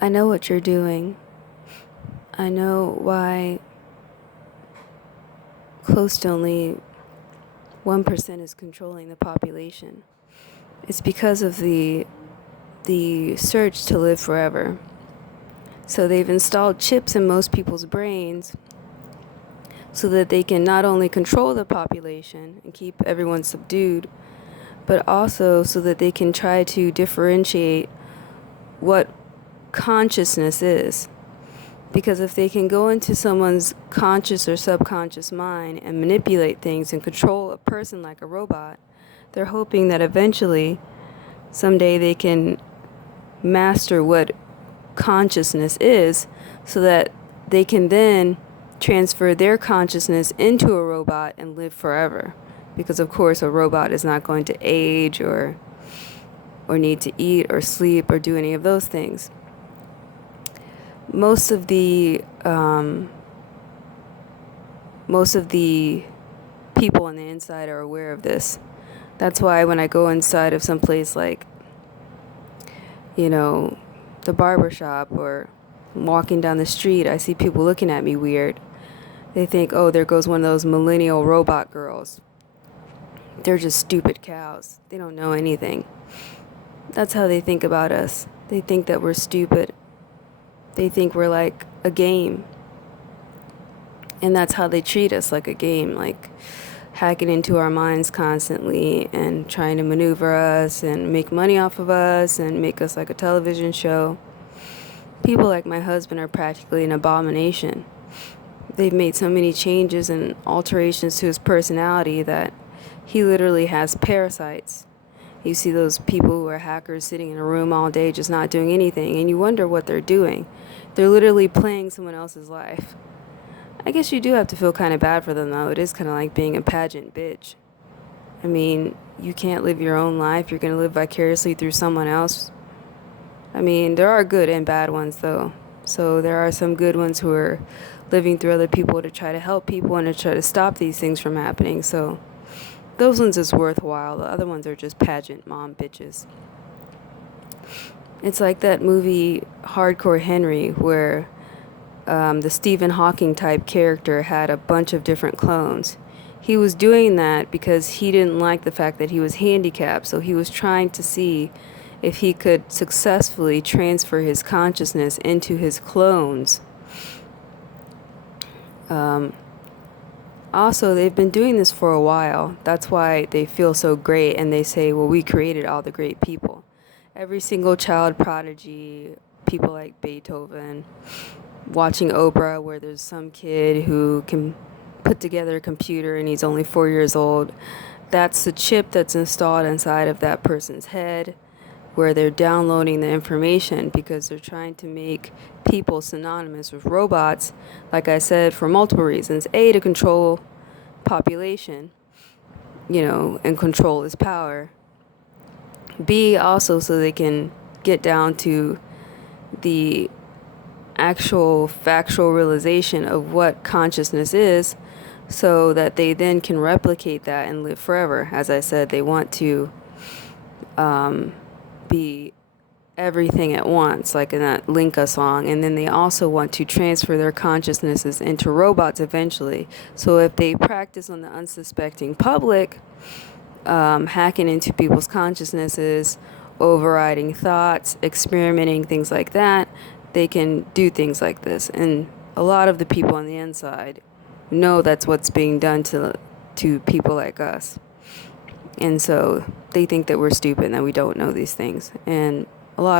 I know what you're doing. I know why close to only 1% is controlling the population. It's because of the search to live forever. So they've installed chips in most people's brains so that they can not only control the population and keep everyone subdued, but also so that they can try to differentiate what consciousness is. Because if they can go into someone's conscious or subconscious mind and manipulate things and control a person like a robot, they're hoping that eventually, someday, they can master what consciousness is so that they can then transfer their consciousness into a robot and live forever. Because, of course, a robot is not going to age or need to eat or sleep or do any of those things. Most of the people on the inside are aware of this. That's why when I go inside of some place like, the barber shop or walking down the street, I see people looking at me weird. They think, oh, there goes one of those millennial robot girls. They're just stupid cows. They don't know anything. That's how they think about us. They think that we're stupid. They think we're like a game. And that's how they treat us, like a game, like hacking into our minds constantly and trying to maneuver us and make money off of us and make us like a television show. People like my husband are practically an abomination. They've made so many changes and alterations to his personality that he literally has parasites. You see those people who are hackers sitting in a room all day just not doing anything, and you wonder what they're doing. They're literally playing someone else's life. I guess you do have to feel kind of bad for them, though. It is kind of like being a pageant bitch. I mean, you can't live your own life. You're going to live vicariously through someone else. I mean, there are good and bad ones, though. So there are some good ones who are living through other people to try to help people and to try to stop these things from happening. So those ones is worthwhile. The other ones are just pageant mom bitches. It's like that movie Hardcore Henry where the Stephen Hawking type character had a bunch of different clones. He was doing that because he didn't like the fact that he was handicapped, so he was trying to see if he could successfully transfer his consciousness into his clones. Also, they've been doing this for a while. That's why they feel so great, and they say, well, we created all the great people. Every single child prodigy, people like Beethoven, watching Oprah, where there's some kid who can put together a computer and he's only 4 years old. That's the chip that's installed inside of that person's head, where they're downloading the information because they're trying to make people synonymous with robots, like I said, for multiple reasons. A, to control population, and control is power. B, also so they can get down to the actual factual realization of what consciousness is so that they then can replicate that and live forever. As I said, they want to be everything at once, like in that Linka song, and then they also want to transfer their consciousnesses into robots eventually. So if they practice on the unsuspecting public, hacking into people's consciousnesses, overriding thoughts, experimenting, things like that, they can do things like this. And a lot of the people on the inside know that's what's being done to people like us. And so they think that we're stupid and that we don't know these things. And a lot of